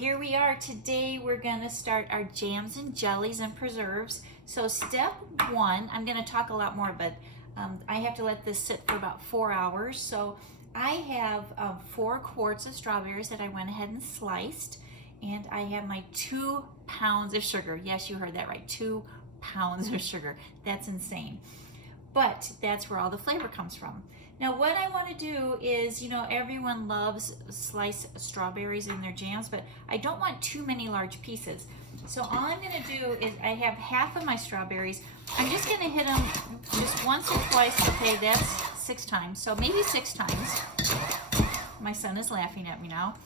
here we are. Today we're going to start our jams and jellies and preserves. So step one, I'm going to talk a lot more, but I have to let this sit for about 4 hours. So I have 4 quarts of strawberries that I went ahead and sliced, and I have my 2 pounds of sugar. Yes, you heard that right, 2 pounds of sugar. That's insane. But that's where all the flavor comes from. Now what I want to do is, everyone loves sliced strawberries in their jams, but I don't want too many large pieces. So all I'm going to do is I have half of my strawberries. I'm just going to hit them just once or twice. Okay, that's 6 times. So maybe 6 times. My son is laughing at me now.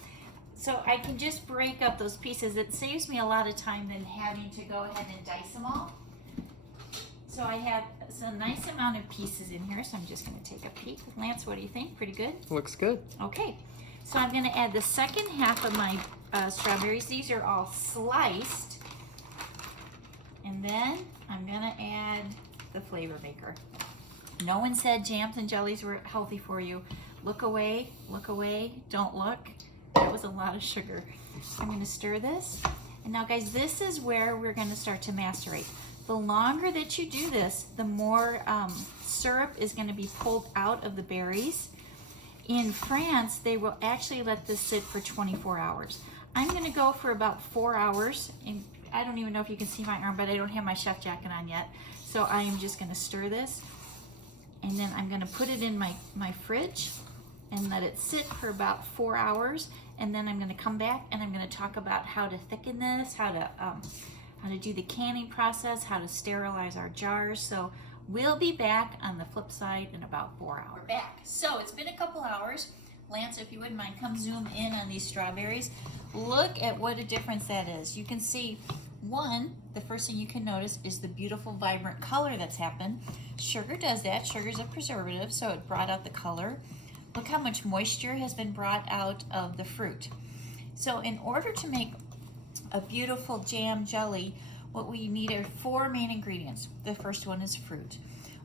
So I can just break up those pieces. It saves me a lot of time than having to go ahead and dice them all. So I have a nice amount of pieces in here, so I'm just going to take a peek. Lance, what do you think? Pretty good? Looks good. Okay, so I'm going to add the second half of my strawberries. These are all sliced. And then I'm going to add the flavor maker. No one said jams and jellies were healthy for you. Look away, don't look. That was a lot of sugar. I'm going to stir this. And now guys, this is where we're going to start to macerate. The longer that you do this, the more syrup is going to be pulled out of the berries. In France, they will actually let this sit for 24 hours. I'm going to go for about 4 hours. And I don't even know if you can see my arm, but I don't have my chef jacket on yet. So I am just going to stir this. And then I'm going to put it in my fridge and let it sit for about 4 hours. And then I'm going to come back and I'm going to talk about how to thicken this, how to do the canning process, how to sterilize our jars. So we'll be back on the flip side in about 4 hours. We're back. So it's been a couple hours. Lance, if you wouldn't mind, come zoom in on these strawberries. Look at what a difference that is. You can see, the first thing you can notice is the beautiful vibrant color that's happened. Sugar does that. Sugar's a preservative, so it brought out the color. Look how much moisture has been brought out of the fruit. So in order to make a beautiful jam jelly, what we need are 4 main ingredients. The first one is fruit.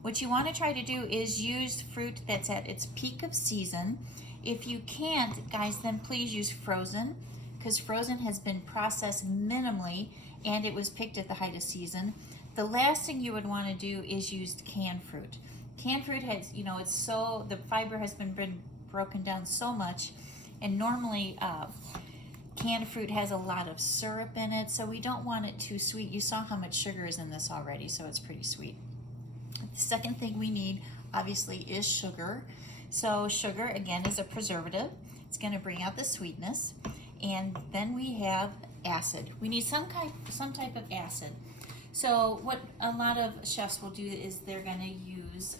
What you want to try to do is use fruit that's at its peak of season. If you can't, guys, then please use frozen, because frozen has been processed minimally and it was picked at the height of season. The last thing you would want to do is use canned fruit. Canned fruit has, the fiber has been broken down so much, and normally canned fruit has a lot of syrup in it, so we don't want it too sweet. You saw how much sugar is in this already, so it's pretty sweet. The second thing we need, obviously, is sugar. So sugar, again, is a preservative. It's going to bring out the sweetness. And then we have acid. We need some type of acid. So what a lot of chefs will do is they're going to use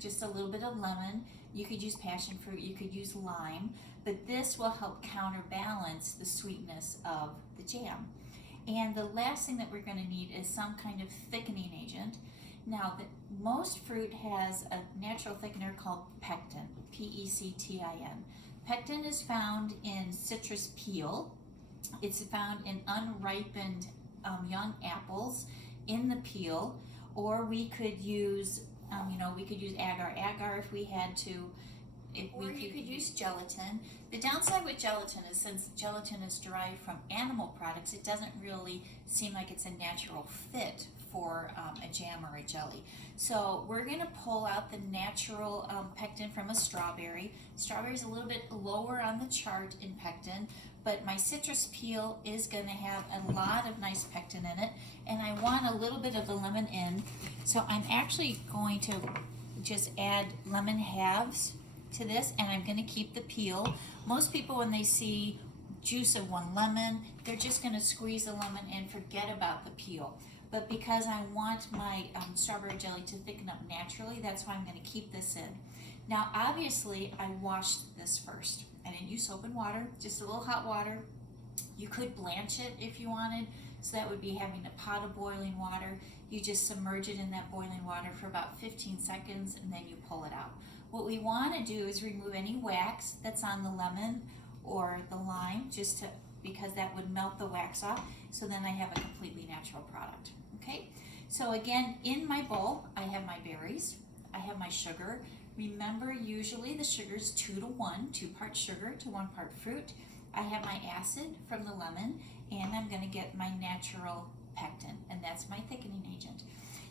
just a little bit of lemon. You could use passion fruit, you could use lime, but this will help counterbalance the sweetness of the jam. And the last thing that we're going to need is some kind of thickening agent. Now, most fruit has a natural thickener called pectin, P-E-C-T-I-N. Pectin is found in citrus peel. It's found in unripened young apples in the peel, or we could use agar if we had to. Or you could use gelatin. The downside with gelatin is, since gelatin is derived from animal products, it doesn't really seem like it's a natural fit for a jam or a jelly. So we're going to pull out the natural pectin from a strawberry. Strawberry is a little bit lower on the chart in pectin, but my citrus peel is going to have a lot of nice pectin in it, and I want a little bit of the lemon in. So I'm actually going to just add lemon halves to this, and I'm going to keep the peel. Most people, when they see juice of 1 lemon, they're just going to squeeze the lemon and forget about the peel. But because I want my strawberry jelly to thicken up naturally, that's why I'm going to keep this in. Now, obviously, I washed this first. I didn't use soap and water, just a little hot water. You could blanch it if you wanted, so that would be having a pot of boiling water. You just submerge it in that boiling water for about 15 seconds, and then you pull it out. What we want to do is remove any wax that's on the lemon or the lime, because that would melt the wax off, so then I have a completely natural product. Okay, so again, in my bowl, I have my berries, I have my sugar. Remember, usually the sugar is 2 to 1, 2 parts sugar to 1 part fruit. I have my acid from the lemon, and I'm going to get my natural pectin, and that's my thickening agent.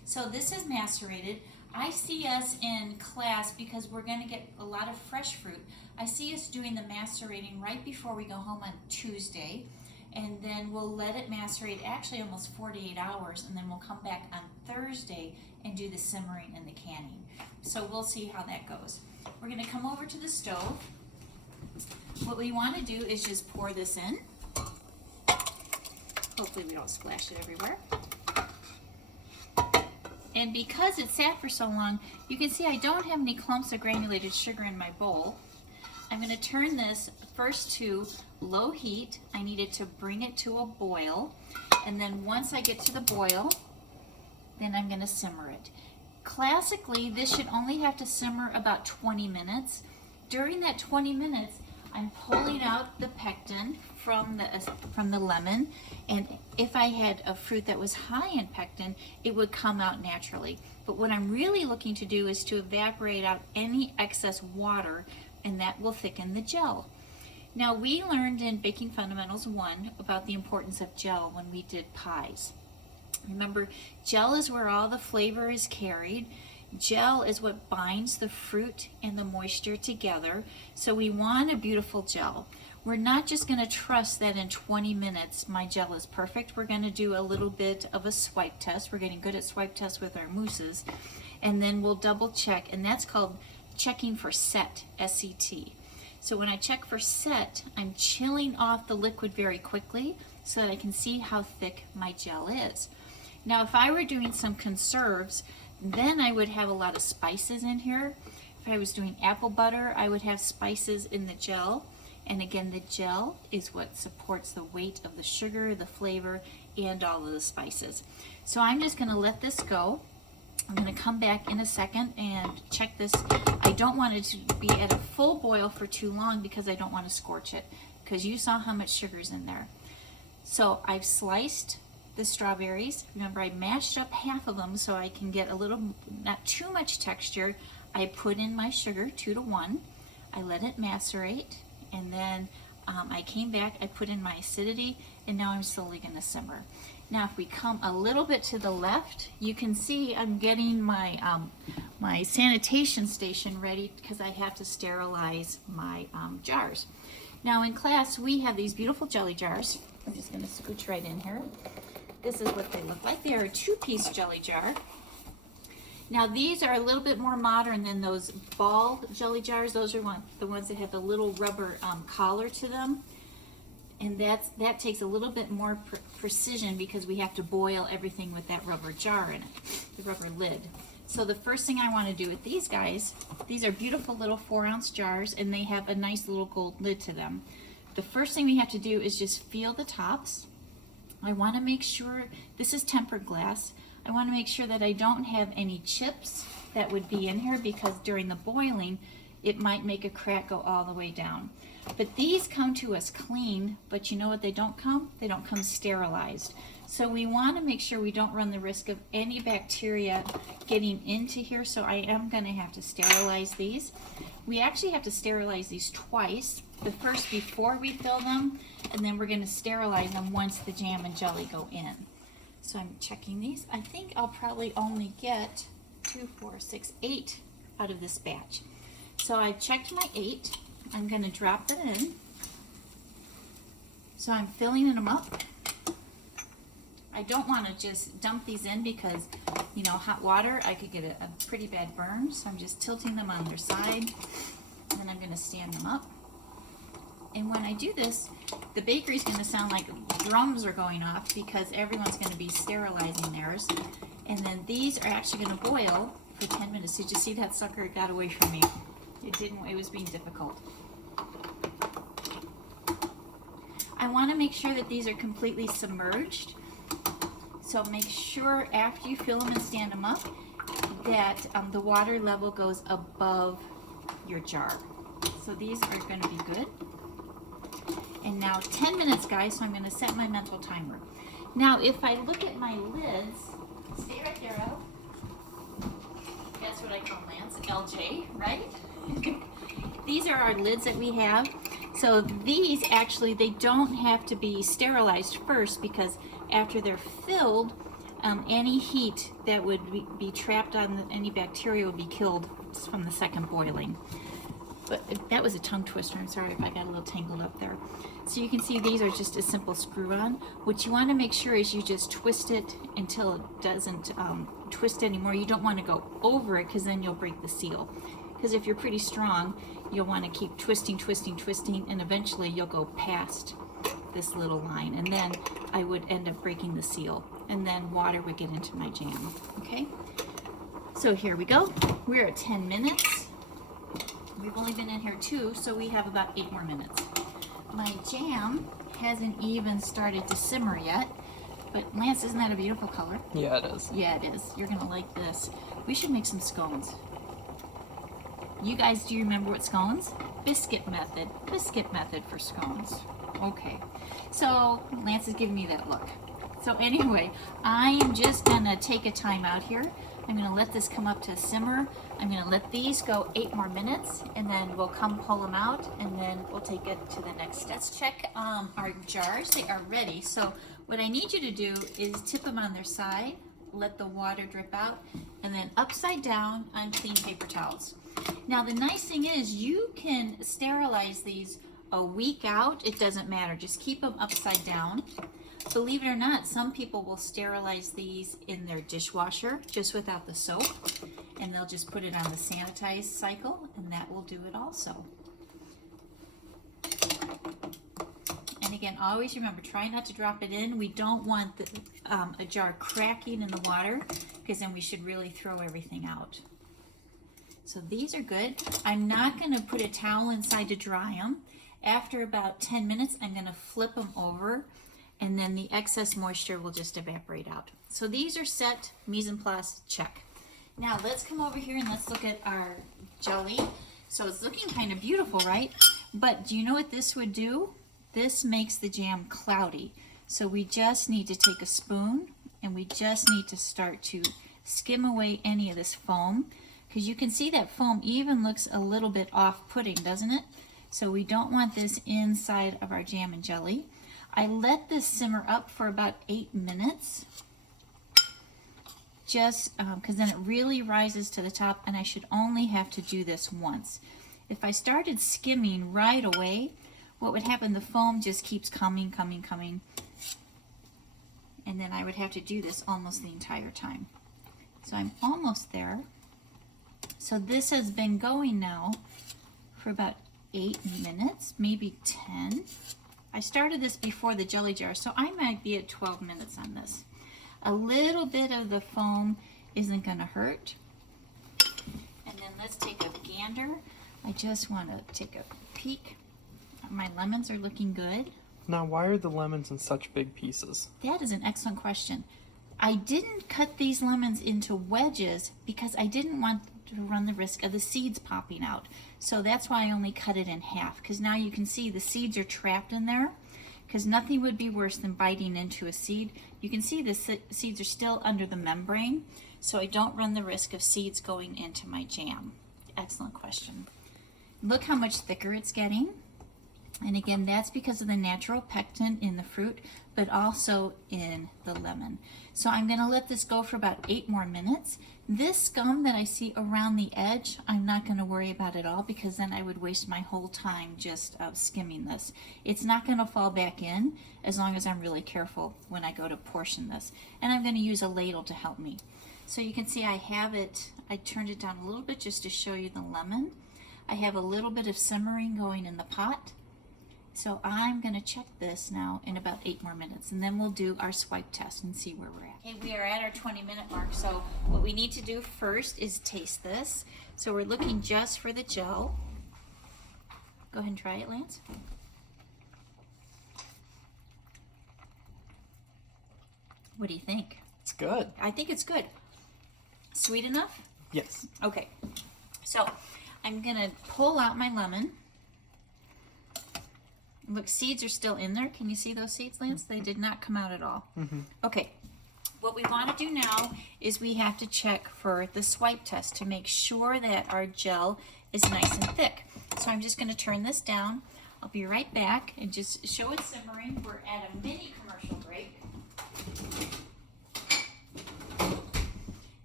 So this is macerated. I see us in class, because we're going to get a lot of fresh fruit, I see us doing the macerating right before we go home on Tuesday, and then we'll let it macerate actually almost 48 hours, and then we'll come back on Thursday and do the simmering and the canning. So we'll see how that goes. We're going to come over to the stove. What we want to do is just pour this in. Hopefully we don't splash it everywhere. And because it sat for so long, you can see I don't have any clumps of granulated sugar in my bowl. I'm going to turn this first to low heat. I need it to bring it to a boil. And then once I get to the boil, then I'm going to simmer it. Classically, this should only have to simmer about 20 minutes. During that 20 minutes, I'm pulling out the pectin from the lemon, and if I had a fruit that was high in pectin, it would come out naturally. But what I'm really looking to do is to evaporate out any excess water, and that will thicken the gel. Now, we learned in Baking Fundamentals 1 about the importance of gel when we did pies. Remember, gel is where all the flavor is carried. Gel is what binds the fruit and the moisture together, so we want a beautiful gel. We're not just going to trust that in 20 minutes my gel is perfect. We're going to do a little bit of a swipe test. We're getting good at swipe tests with our mousses, and then we'll double check, and that's called checking for set, S-E-T. So when I check for set, I'm chilling off the liquid very quickly so that I can see how thick my gel is. Now, if I were doing some conserves, then I would have a lot of spices in here. If I was doing apple butter, I would have spices in the gel. And again, the gel is what supports the weight of the sugar, the flavor, and all of the spices. So I'm just going to let this go. I'm going to come back in a second and check this. I don't want it to be at a full boil for too long because I don't want to scorch it, because you saw how much sugar's in there. So I've sliced the strawberries. Remember, I mashed up half of them so I can get a little, not too much texture. I put in my sugar, 2 to 1. I let it macerate, and then I came back, I put in my acidity, and now I'm slowly going to simmer. Now, if we come a little bit to the left, you can see I'm getting my my sanitation station ready because I have to sterilize my jars. Now, in class, we have these beautiful jelly jars. I'm just going to scooch right in here. This is what they look like. They are a 2-piece jelly jar. Now, these are a little bit more modern than those ball jelly jars. Those are the ones that have the little rubber collar to them. And that takes a little bit more precision because we have to boil everything with that rubber jar in it, the rubber lid. So the first thing I want to do with these guys, these are beautiful little 4-ounce jars, and they have a nice little gold lid to them. The first thing we have to do is just feel the tops. I want to make sure, this is tempered glass, I want to make sure that I don't have any chips that would be in here, because during the boiling it might make a crack go all the way down. But these come to us clean, but you know what they don't come? They don't come sterilized. So we want to make sure we don't run the risk of any bacteria getting into here, so I am going to have to sterilize these. We actually have to sterilize these twice. The first before we fill them, and then we're going to sterilize them once the jam and jelly go in. So I'm checking these. I think I'll probably only get 2, 4, 6, 8 out of this batch. So I checked my 8. I'm going to drop it in. So I'm filling them up. I don't want to just dump these in because, you know, hot water, I could get a pretty bad burn. So I'm just tilting them on their side. And then I'm going to stand them up. And when I do this, the bakery's going to sound like drums are going off because everyone's going to be sterilizing theirs. And then these are actually going to boil for 10 minutes. Did you see that sucker got away from me? It didn't, it was being difficult. I want to make sure that these are completely submerged. So make sure after you fill them and stand them up that the water level goes above your jar. So these are going to be good. And now 10 minutes, guys, so I'm going to set my mental timer. Now, if I look at my lids, stay right there, Elle. That's what I call Lance, LJ, right? These are our lids that we have. So these actually, they don't have to be sterilized first, because after they're filled, any heat that would be trapped on any bacteria would be killed from the second boiling. But that was a tongue twister. I'm sorry if I got a little tangled up there. So you can see these are just a simple screw-on. What you want to make sure is you just twist it until it doesn't twist anymore. You don't want to go over it, because then you'll break the seal. Because if you're pretty strong, you'll want to keep twisting, twisting, twisting, and eventually you'll go past this little line, and then I would end up breaking the seal, and then water would get into my jam. Okay, so here we go. We're at 10 minutes. We've only been in here 2, so we have about 8 more minutes. My jam hasn't even started to simmer yet, but Lance, isn't that a beautiful color? Yeah, it is. Yeah, it is. You're gonna like this. We should make some scones. You guys, do you remember what scones? Biscuit method for scones. Okay, so Lance is giving me that look. So anyway, I am just gonna take a time out here. I'm gonna let this come up to a simmer. I'm gonna let these go 8 more minutes, and then we'll come pull them out, and then we'll take it to the next step. Let's check our jars. They are ready. So what I need you to do is tip them on their side, let the water drip out, and then upside down on clean paper towels. Now the nice thing is you can sterilize these a week out. It doesn't matter. Just keep them upside down. Believe it or not, some people will sterilize these in their dishwasher just without the soap, and they'll just put it on the sanitized cycle, and that will do it also. And again, always remember, try not to drop it in. We don't want the, a jar cracking in the water, because then we should really throw everything out. So these are good. I'm not going to put a towel inside to dry them. After about 10 minutes, I'm going to flip them over, and then the excess moisture will just evaporate out. So these are set, mise en place, check. Now let's come over here and let's look at our jelly. So it's looking kind of beautiful, right? But do you know what this would do? This makes the jam cloudy. So we just need to take a spoon, and we just need to start to skim away any of this foam, because you can see that foam even looks a little bit off-putting, doesn't it? So we don't want this inside of our jam and jelly. I let this simmer up for about 8 minutes, just because then it really rises to the top, and I should only have to do this once. If I started skimming right away, what would happen, the foam just keeps coming, and then I would have to do this almost the entire time. So I'm almost there. So this has been going now for about 8 minutes, maybe 10. I started this before the jelly jar, so I might be at 12 minutes on this. A little bit of the foam isn't going to hurt. And then let's take a gander. I just want to take a peek. My lemons are looking good. Now, why are the lemons in such big pieces? That is an excellent question. I didn't cut these lemons into wedges because I didn't want to run the risk of the seeds popping out. So that's why I only cut it in half, because now you can see the seeds are trapped in there, because nothing would be worse than biting into a seed. You can see the seeds are still under the membrane, so I don't run the risk of seeds going into my jam. Excellent question. Look how much thicker it's getting. And again, that's because of the natural pectin in the fruit, but also in the lemon. So I'm going to let this go for about 8 more minutes. This scum that I see around the edge, I'm not going to worry about at all, because then I would waste my whole time just skimming this. It's not going to fall back in as long as I'm really careful when I go to portion this. And I'm going to use a ladle to help me. So you can see I have it, I turned it down a little bit just to show you the lemon. I have a little bit of simmering going in the pot. So I'm going to check this now in about 8 more minutes, and then we'll do our swipe test and see where we're at. Okay, we are at our 20-minute mark, so what we need to do first is taste this. So we're looking just for the gel. Go ahead and try it, Lance. What do you think? It's good. I think it's good. Sweet enough? Yes. Okay, so I'm going to pull out my lemon. Look, seeds are still in there. Can you see those seeds, Lance? They did not come out at all. Mm-hmm. Okay, what we want to do now is we have to check for the swipe test to make sure that our gel is nice and thick. So I'm just gonna turn this down. I'll be right back and just show it simmering. We're at a mini commercial break.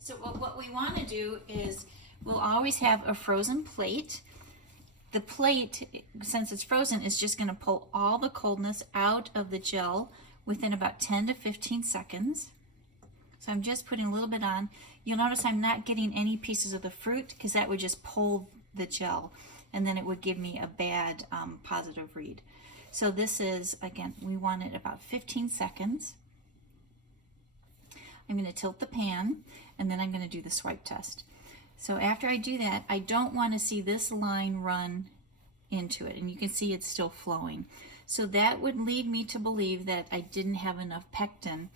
So what we wanna do is we'll always have a frozen plate. The plate, since it's frozen, is just gonna pull all the coldness out of the gel within about 10 to 15 seconds. So I'm just putting a little bit on. You'll notice I'm not getting any pieces of the fruit because that would just pull the gel and then it would give me a bad positive read. So this is, again, we want it about 15 seconds. I'm gonna tilt the pan and then I'm gonna do the swipe test. So after I do that, I don't want to see this line run into it, and you can see it's still flowing. So that would lead me to believe that I didn't have enough pectin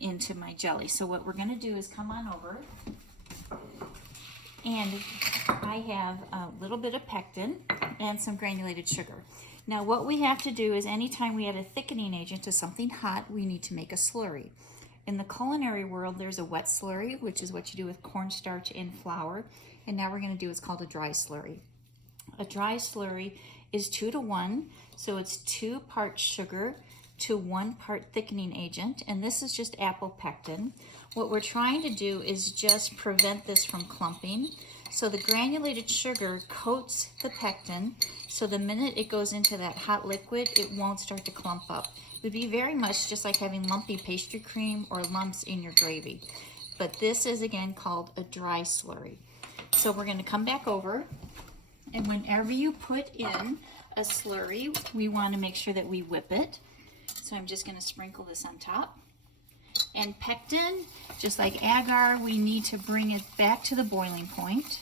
into my jelly. So what we're going to do is come on over, and I have a little bit of pectin and some granulated sugar. Now what we have to do is anytime we add a thickening agent to something hot, we need to make a slurry. In the culinary world, there's a wet slurry, which is what you do with cornstarch and flour. And now we're going to do what's called a dry slurry. A dry slurry is 2 to 1, so it's 2 parts sugar to 1 part thickening agent, and this is just apple pectin. What we're trying to do is just prevent this from clumping. So the granulated sugar coats the pectin, so the minute it goes into that hot liquid, it won't start to clump up. It would be very much just like having lumpy pastry cream or lumps in your gravy. But this is again called a dry slurry. So we're going to come back over, and whenever you put in a slurry, we want to make sure that we whip it. So I'm just going to sprinkle this on top. And pectin, just like agar, we need to bring it back to the boiling point.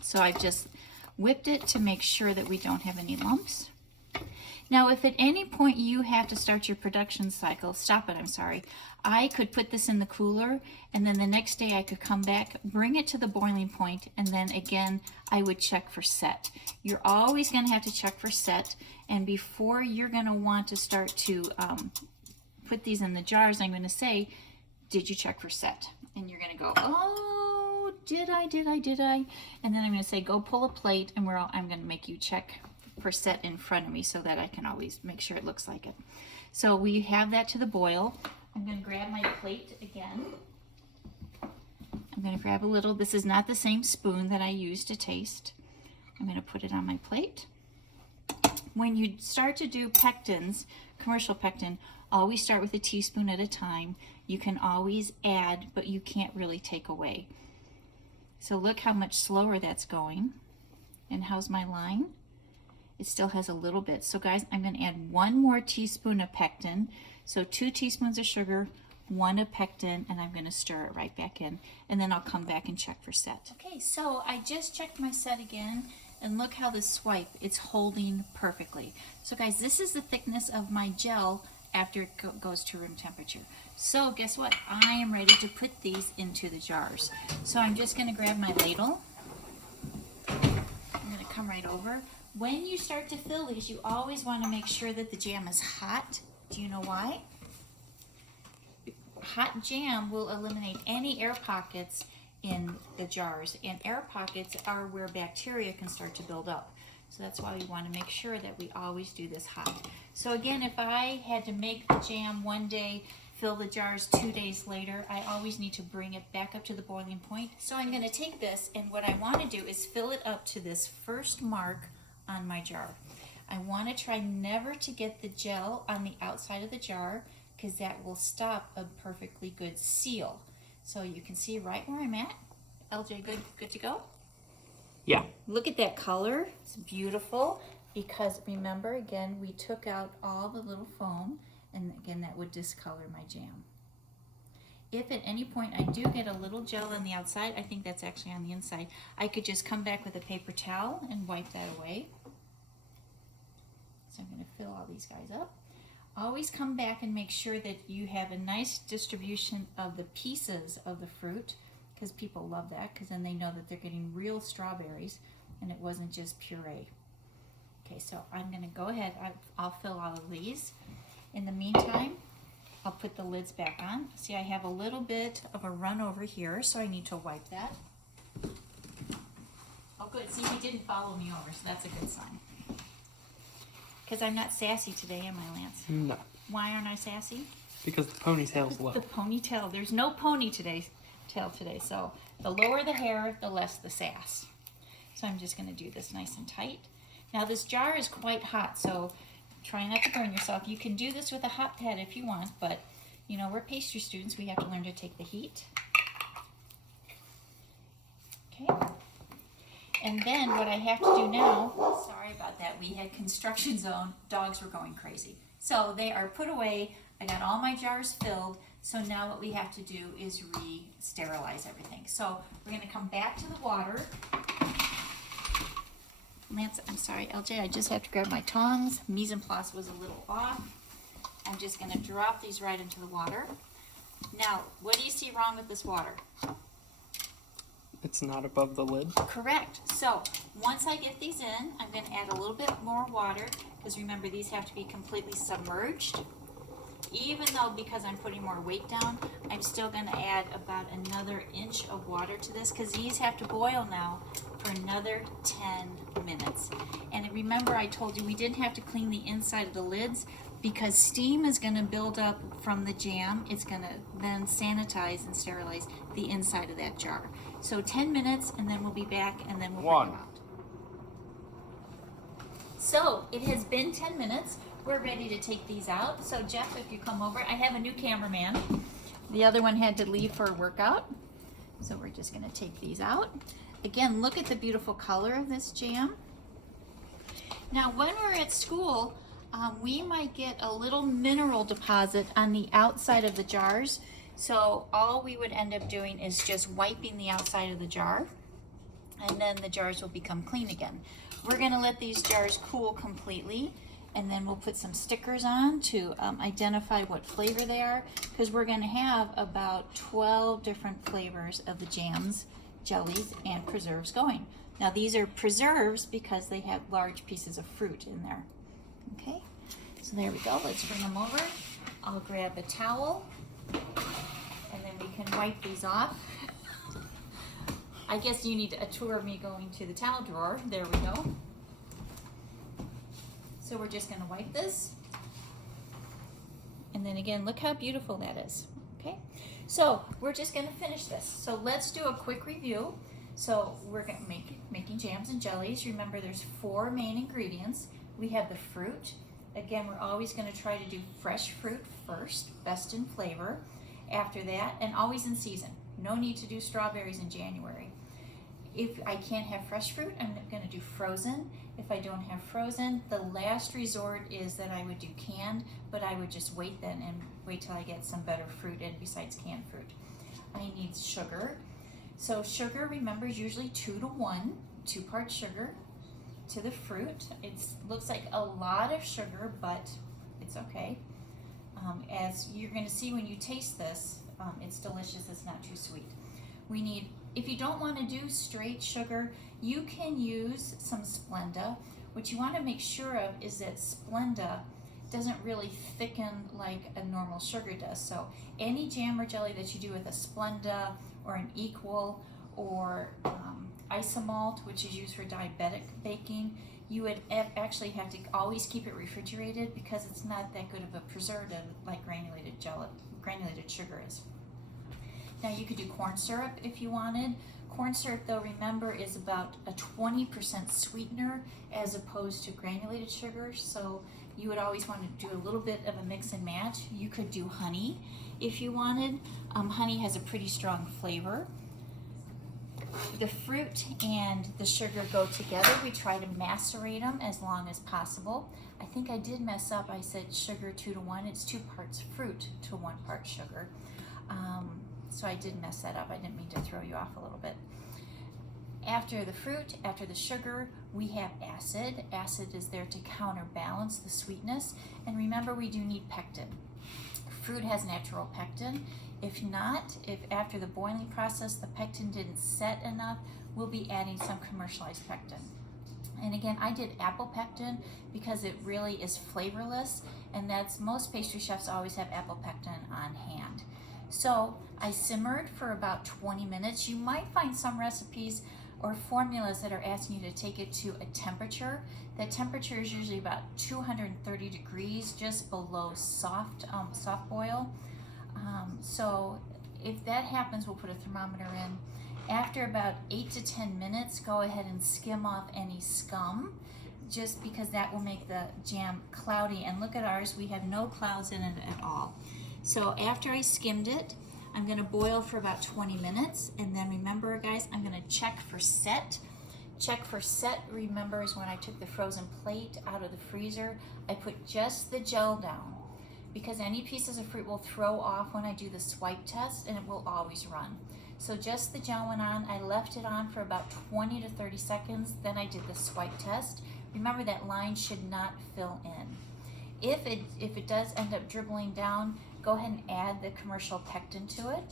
So I've just whipped it to make sure that we don't have any lumps. Now, if at any point you have to start your production cycle, stop it, I'm sorry, I could put this in the cooler, and then the next day I could come back, bring it to the boiling point, and then again, I would check for set. You're always gonna have to check for set, and before you're gonna want to start to put these in the jars, I'm gonna say, did you check for set? And you're gonna go, oh, did I? And then I'm gonna say, go pull a plate, and I'm gonna make you check for set in front of me so that I can always make sure it looks like it. So we have that to the boil. I'm going to grab my plate again. I'm going to grab a little, this is not the same spoon that I use to taste. I'm going to put it on my plate. When you start to do pectins, commercial pectin, always start with a teaspoon at a time. You can always add, but you can't really take away. So look how much slower that's going. And how's my line? It still has a little bit. So guys, I'm going to add 1 more teaspoon of pectin. So 2 teaspoons of sugar, 1 of pectin, and I'm going to stir it right back in. And then I'll come back and check for set. Okay, so I just checked my set again, and look how the swipe, it's holding perfectly. So guys, this is the thickness of my gel after it goes to room temperature. So guess what? I am ready to put these into the jars. So I'm just going to grab my ladle. I'm going to come right over. When you start to fill these, you always want to make sure that the jam is hot. Do you know why? Hot jam will eliminate any air pockets in the jars, and air pockets are where bacteria can start to build up. So that's why we want to make sure that we always do this hot. So again, if I had to make the jam one day, fill the jars 2 days later, I always need to bring it back up to the boiling point. So I'm going to take this, and what I want to do is fill it up to this first mark on my jar. I want to try never to get the gel on the outside of the jar because that will stop a perfectly good seal. So you can see right where I'm at. LJ, good to go? Yeah. Look at that color. It's beautiful because remember, again, we took out all the little foam, and again, that would discolor my jam. If at any point I do get a little gel on the outside, I think that's actually on the inside, I could just come back with a paper towel and wipe that away. So I'm going to fill all these guys up. Always come back and make sure that you have a nice distribution of the pieces of the fruit, because people love that, because then they know that they're getting real strawberries and it wasn't just puree. Okay, so I'm going to go ahead, I'll fill all of these. In the meantime, I'll put the lids back on. See, I have a little bit of a run over here, so I need to wipe that. good. See, he didn't follow me over, so that's a good sign. Because I'm not sassy today, am I, Lance? No, Why aren't I sassy? because the ponytail's low. The ponytail. There's no tail today. So the lower the hair, the less the sass. So I'm just going to do this nice and tight. Now this jar is quite hot, so try not to burn yourself. You can do this with a hot pad if you want, but you know, we're pastry students. We have to learn to take the heat. Okay. And then what I have to do now, sorry about that, we had construction zone, dogs were going crazy. So they are put away, I got all my jars filled, so now what we have to do is re-sterilize everything. So we're gonna come back to the water. Lance, I'm sorry, LJ, I just have to grab my tongs. Mise en place was a little off. I'm just gonna drop these right into the water. Now, what do you see wrong with this water? It's not above the lid. Correct. So once I get these in, I'm going to add a little bit more water because remember these have to be completely submerged. Even though because I'm putting more weight down, I'm still going to add about another inch of water to this because these have to boil now for another 10 minutes. And remember I told you we didn't have to clean the inside of the lids because steam is going to build up from the jam. It's going to then sanitize and sterilize the inside of that jar. So 10 minutes and then we'll be back and then we'll bring them out. So it has been 10 minutes. We're ready to take these out. So Jeff, if you come over, I have a new cameraman. The other one had to leave for a workout. So we're just going to take these out. Again, look at the beautiful color of this jam. Now when we're at school, we might get a little mineral deposit on the outside of the jars. So all we would end up doing is just wiping the outside of the jar, and then the jars will become clean again. We're going to let these jars cool completely, and then we'll put some stickers on to identify what flavor they are, because we're going to have about 12 different flavors of the jams, jellies, and preserves going. Now these are preserves because they have large pieces of fruit in there. Okay, so there we go. Let's bring them over. I'll grab a towel, and then we can wipe these off. I guess you need a tour of me going to the towel drawer. There we go. So we're just gonna wipe this. And then again, look how beautiful that is, okay? So we're just gonna finish this. So let's do a quick review. So we're gonna making jams and jellies. Remember there's 4 main ingredients. We have the fruit. Again, we're always gonna try to do fresh fruit first, best in flavor. After that, and always in season. No need to do strawberries in January. If I can't have fresh fruit, I'm gonna do frozen. If I don't have frozen, the last resort is that I would do canned, but I would just wait then and wait till I get some better fruit in besides canned fruit. I need sugar. So sugar, remember, is usually 2 to 1, 2 parts sugar to the fruit. It looks like a lot of sugar, but it's okay. As you're going to see when you taste this, it's delicious, it's not too sweet. We need, if you don't want to do straight sugar, you can use some Splenda. What you want to make sure of is that Splenda doesn't really thicken like a normal sugar does. So any jam or jelly that you do with a Splenda or an Equal or isomalt, which is used for diabetic baking, you would actually have to always keep it refrigerated because it's not that good of a preservative like granulated sugar is. Now you could do corn syrup if you wanted. Corn syrup though, remember, is about a 20% sweetener as opposed to granulated sugar, so you would always want to do a little bit of a mix and match. You could do honey if you wanted. Honey has a pretty strong flavor. The fruit and the sugar go together. We try to macerate them as long as possible. I think I did mess up. I said sugar 2 to 1. It's 2 parts fruit to 1 part sugar. So I did mess that up. I didn't mean to throw you off a little bit. After the fruit, after the sugar, we have acid. Acid is there to counterbalance the sweetness. And remember, we do need pectin. Fruit has natural pectin. If not, if after the boiling process the pectin didn't set enough, we'll be adding some commercialized pectin. And again, I did apple pectin because it really is flavorless, and that's, most pastry chefs always have apple pectin on hand. So I simmered for about 20 minutes. You might find some recipes or formulas that are asking you to take it to a temperature. That temperature is usually about 230 degrees, just below soft boil. So if that happens, we'll put a thermometer in. After about 8 to 10 minutes, go ahead and skim off any scum, just because that will make the jam cloudy. And look at ours, we have no clouds in it at all. So after I skimmed it, I'm gonna boil for about 20 minutes. And then remember, guys, I'm gonna check for set. Check for set, remember, is when I took the frozen plate out of the freezer, I put just the gel down, because any pieces of fruit will throw off when I do the swipe test, and it will always run. So just the gel went on. I left it on for about 20 to 30 seconds. Then I did the swipe test. Remember, that line should not fill in. If it does end up dribbling down, go ahead and add the commercial pectin to it.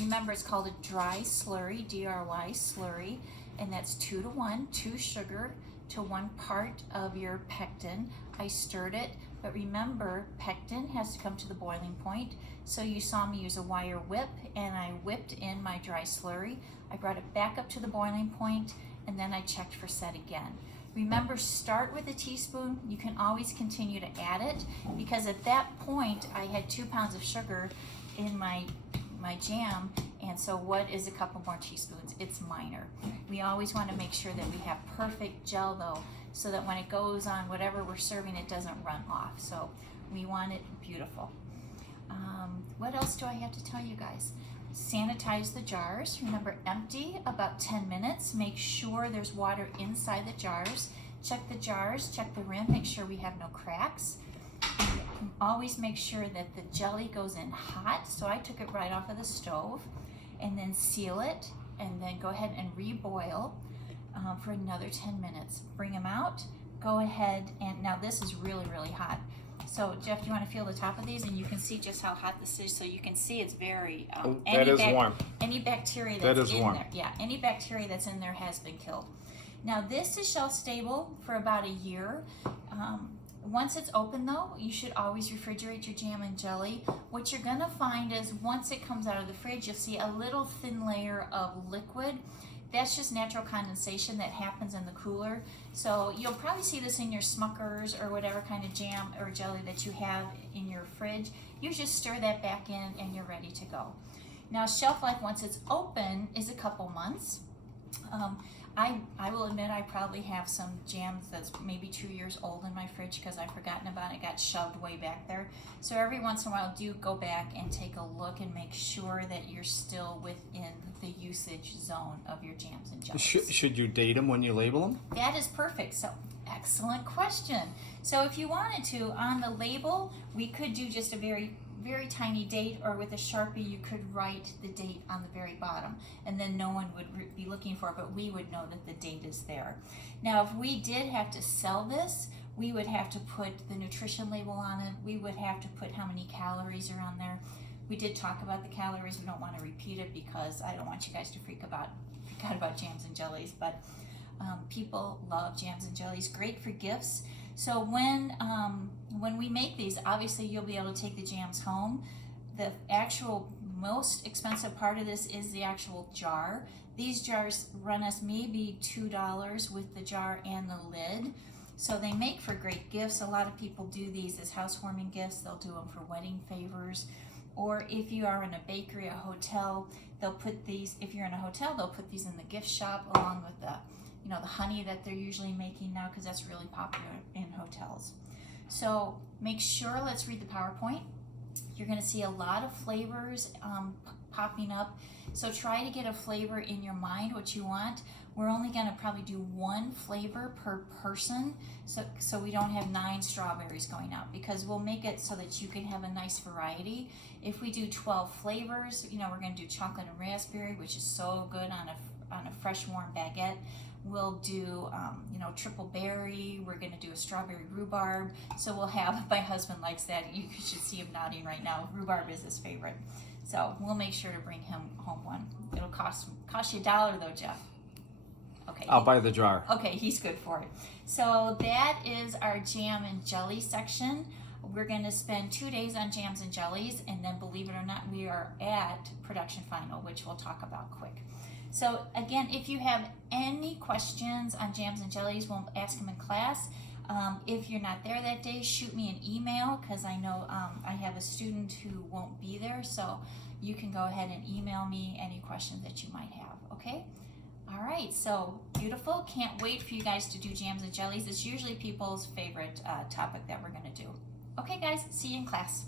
Remember, it's called a dry slurry, D-R-Y slurry, and that's 2 to 1, 2 sugar to 1 part of your pectin. I stirred it, but remember, pectin has to come to the boiling point. So you saw me use a wire whip, and I whipped in my dry slurry. I brought it back up to the boiling point, and then I checked for set again. Remember, start with a teaspoon. You can always continue to add it, because at that point, I had 2 pounds of sugar in my jam, and so what is a couple more teaspoons? It's minor. We always want to make sure that we have perfect gel, though, so that when it goes on whatever we're serving, it doesn't run off. So we want it beautiful. What else do I have to tell you guys? Sanitize the jars. Remember, empty about 10 minutes. Make sure there's water inside the jars. Check the jars, check the rim, make sure we have no cracks. Always make sure that the jelly goes in hot. So I took it right off of the stove, and then seal it, and then go ahead and reboil for another 10 minutes. Bring them out, go ahead, and now this is really, really hot. So Jeff, do you want to feel the top of these, and you can see just how hot this is, so you can see it's very, that is warm. Any bacteria that's in there, yeah, any bacteria that's in there has been killed. Now this is shelf stable for about a year. Once it's open though, you should always refrigerate your jam and jelly. What you're gonna find is once it comes out of the fridge, you'll see a little thin layer of liquid. That's just natural condensation that happens in the cooler. So you'll probably see this in your Smuckers or whatever kind of jam or jelly that you have in your fridge. You just stir that back in and you're ready to go. Now shelf life once it's open is a couple months. I will admit I probably have some jams that's maybe 2 years old in my fridge because I've forgotten about it, got shoved way back there. So every once in a while do go back and take a look and make sure that you're still within the usage zone of your jams and jellies. Should you date them when you label them? That is perfect. So excellent question. So if you wanted to, on the label, we could do just a very tiny date, or with a Sharpie you could write the date on the very bottom, and then no one would be looking for it, but we would know that the date is there. Now if we did have to sell this, we would have to put the nutrition label on it. We would have to put how many calories are on there. We did talk about the calories. We don't want to repeat it because I don't want you guys to freak out about jams and jellies, but people love jams and jellies. Great for gifts. So when we make these, obviously you'll be able to take the jams home. The actual most expensive part of this is the actual jar. These jars run us maybe $2 with the jar and the lid. So they make for great gifts. A lot of people do these as housewarming gifts. They'll do them for wedding favors. Or if you are in a bakery, a hotel, they'll put these, if you're in a hotel, they'll put these in the gift shop along with the the honey that they're usually making now, because that's really popular in hotels. So make sure, let's read the PowerPoint. You're going to see a lot of flavors popping up. So try to get a flavor in your mind, what you want. We're only going to probably do 1 flavor per person, so we don't have 9 strawberries going out, because we'll make it so that you can have a nice variety. If we do 12 flavors, we're going to do chocolate and raspberry, which is so good on a fresh warm baguette. We'll do, triple berry. We're going to do a strawberry rhubarb. So we'll have, my husband likes that. You should see him nodding right now. Rhubarb is his favorite. So we'll make sure to bring him home one. It'll cost you $1 though, Jeff. Okay. I'll buy the jar. Okay, he's good for it. So that is our jam and jelly section. We're going to spend 2 days on jams and jellies, and then believe it or not, we are at production final, which we'll talk about quick. So again, if you have any questions on jams and jellies, we'll ask them in class. If you're not there that day, shoot me an email, because I know I have a student who won't be there, so you can go ahead and email me any questions that you might have, okay? All right, so beautiful. Can't wait for you guys to do jams and jellies. It's usually people's favorite topic that we're gonna do. Okay guys, see you in class.